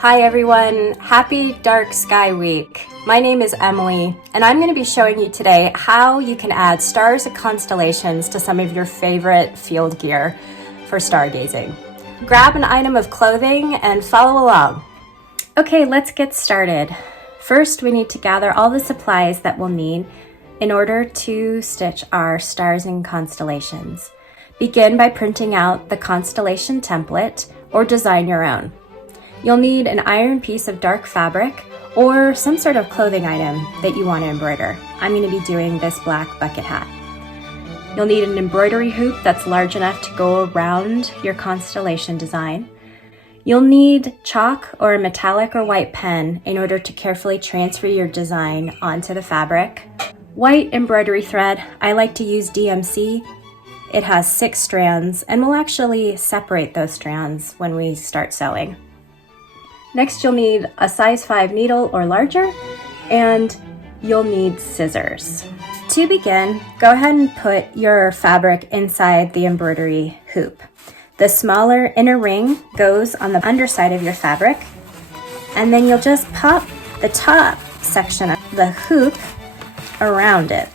Hi everyone, happy Dark Sky Week. My name is Emily, and I'm going to be showing you today how you can add stars and constellations to some of your favorite field gear for stargazing. Grab an item of clothing and follow along. Okay, let's get started. First, we need to gather all the supplies that we'll need in order to stitch our stars and constellations. Begin by printing out the constellation template or design your own. You'll need an iron piece of dark fabric or some sort of clothing item that you want to embroider. I'm going to be doing this black bucket hat. You'll need an embroidery hoop that's large enough to go around your constellation design. You'll need chalk or a metallic or white pen in order to carefully transfer your design onto the fabric. White embroidery thread, I like to use DMC. It has 6 strands and we'll actually separate those strands when we start sewing. Next, you'll need a size 5 needle or larger, and you'll need scissors. To begin, go ahead and put your fabric inside the embroidery hoop. The smaller inner ring goes on the underside of your fabric, and then you'll just pop the top section of the hoop around it.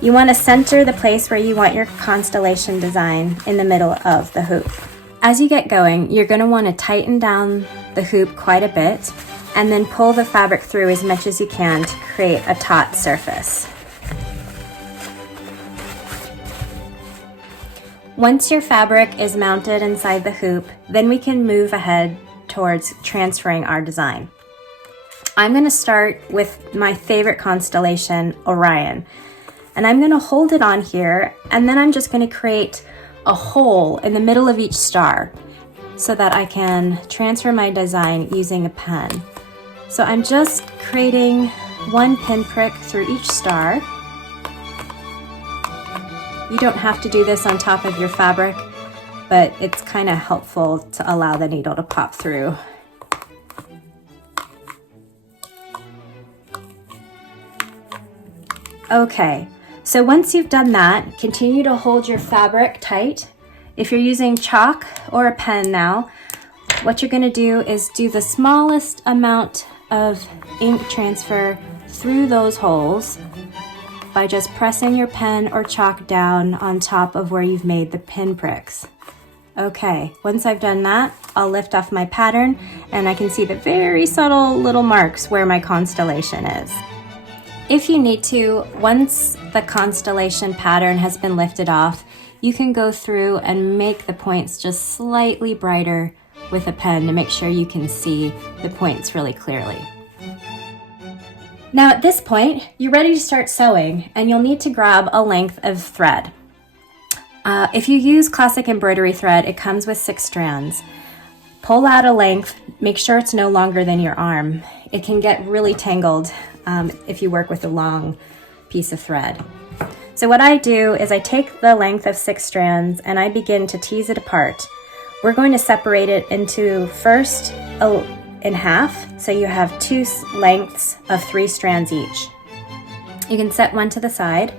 You want to center the place where you want your constellation design in the middle of the hoop. As you get going, you're going to want to tighten down the hoop quite a bit and then pull the fabric through as much as you can to create a taut surface. Once your fabric is mounted inside the hoop, then we can move ahead towards transferring our design. I'm going to start with my favorite constellation, Orion, and I'm going to hold it on here, and then I'm just going to create a hole in the middle of each star so that I can transfer my design using a pen. So I'm just creating 1 pinprick through each star. You don't have to do this on top of your fabric, but it's kind of helpful to allow the needle to pop through. Okay. So once you've done that, continue to hold your fabric tight. If you're using chalk or a pen now, what you're going to do is do the smallest amount of ink transfer through those holes by just pressing your pen or chalk down on top of where you've made the pinpricks. Okay, once I've done that, I'll lift off my pattern and I can see the very subtle little marks where my constellation is. If you need to, once the constellation pattern has been lifted off, you can go through and make the points just slightly brighter with a pen to make sure you can see the points really clearly. Now at this point, you're ready to start sewing and you'll need to grab a length of thread. If you use classic embroidery thread, it comes with 6 strands. Pull out a length, make sure it's no longer than your arm. It can get really tangled if you work with a long piece of thread. So what I do is I take the length of 6 strands and I begin to tease it apart. We're going to separate it into first in half, so you have 2 lengths of 3 strands each. You can set one to the side.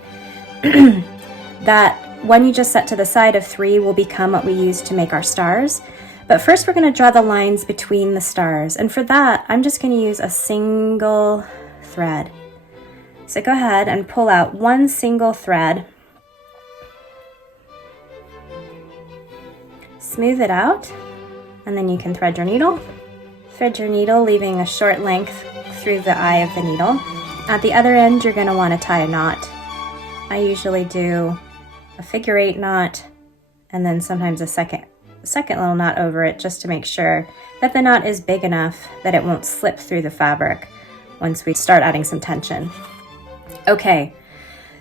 That one you just set to the side of 3 will become what we use to make our stars. But first we're going to draw the lines between the stars, and for that I'm just going to use a single thread. So go ahead and pull out 1 single thread, smooth it out, and then you can thread your needle. Thread your needle, leaving a short length through the eye of the needle. At the other end, you're going to want to tie a knot. I usually do a figure 8 knot, and then sometimes a second little knot over it, just to make sure that the knot is big enough that it won't slip through the fabric once we start adding some tension. Okay,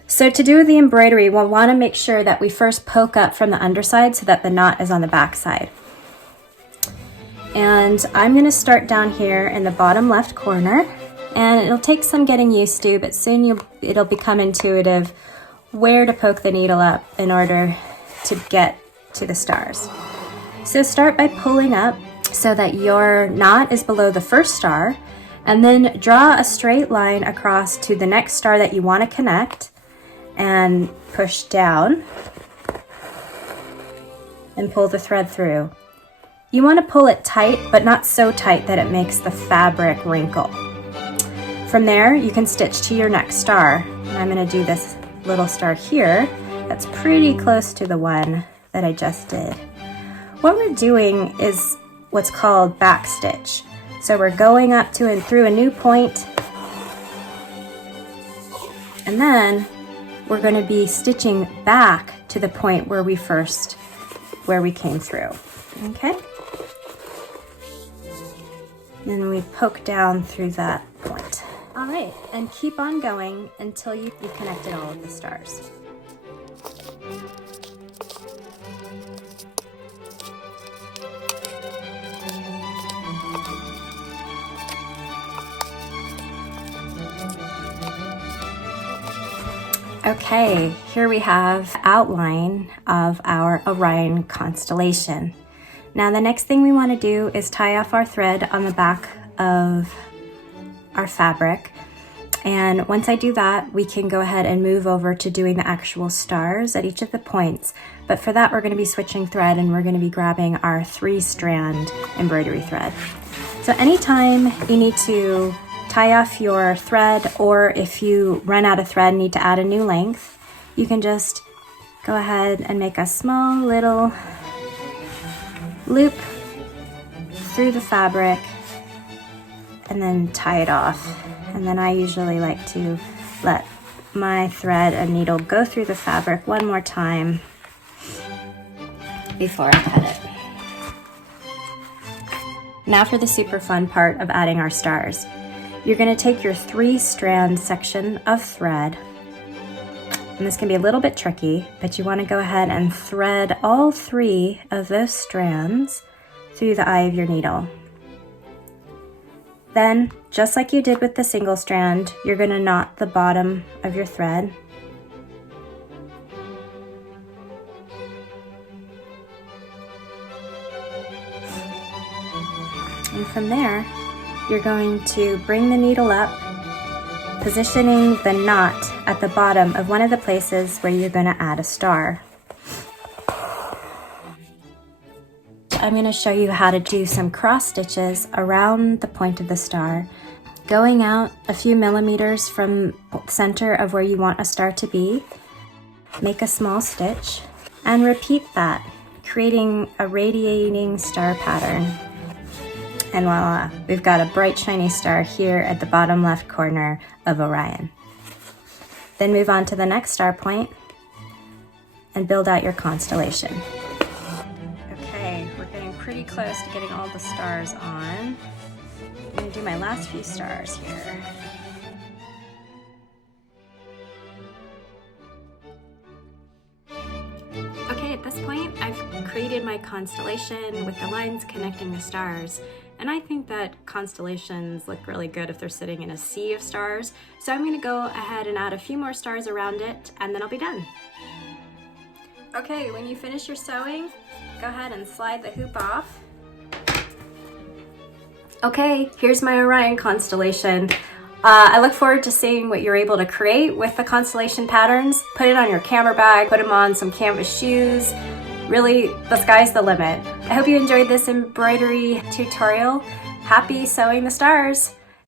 so to do the embroidery, we'll want to make sure that we first poke up from the underside so that the knot is on the back side. And I'm going to start down here in the bottom left corner, and it'll take some getting used to, but soon it'll become intuitive where to poke the needle up in order to get to the stars. So start by pulling up so that your knot is below the first star, and then draw a straight line across to the next star that you want to connect and push down and pull the thread through. You want to pull it tight, but not so tight that it makes the fabric wrinkle. From there, you can stitch to your next star. And I'm going to do this little star here that's pretty close to the one that I just did. What we're doing is what's called back stitch. So we're going up to and through a new point, and then we're going to be stitching back to the point where we came through. Okay? Then we poke down through that point. All right, and keep on going until you've connected all of the stars. Okay, here we have outline of our Orion constellation. Now the next thing we want to do is tie off our thread on the back of our fabric. And once I do that, we can go ahead and move over to doing the actual stars at each of the points. But for that, we're going to be switching thread and we're going to be grabbing our 3-strand embroidery thread. So anytime you need to tie off your thread, or if you run out of thread and need to add a new length, you can just go ahead and make a small little loop through the fabric and then tie it off. And then I usually like to let my thread and needle go through the fabric one more time before I cut it. Now for the super fun part of adding our stars. You're going to take your 3-strand section of thread, and this can be a little bit tricky, but you want to go ahead and thread all 3 of those strands through the eye of your needle. Then, just like you did with the single strand, you're going to knot the bottom of your thread. And from there, you're going to bring the needle up, positioning the knot at the bottom of one of the places where you're going to add a star. I'm going to show you how to do some cross stitches around the point of the star, going out a few millimeters from the center of where you want a star to be. Make a small stitch and repeat that, creating a radiating star pattern. And voila, we've got a bright shiny star here at the bottom left corner of Orion. Then move on to the next star point and build out your constellation. Okay, we're getting pretty close to getting all the stars on. I'm gonna do my last few stars here. Okay, at this point, I've created my constellation with the lines connecting the stars. And I think that constellations look really good if they're sitting in a sea of stars. So I'm going to go ahead and add a few more stars around it, and then I'll be done. Okay, when you finish your sewing, go ahead and slide the hoop off. Okay, here's my Orion constellation. I look forward to seeing what you're able to create with the constellation patterns. Put it on your camera bag, put them on some canvas shoes. Really, the sky's the limit. I hope you enjoyed this embroidery tutorial. Happy sewing the stars!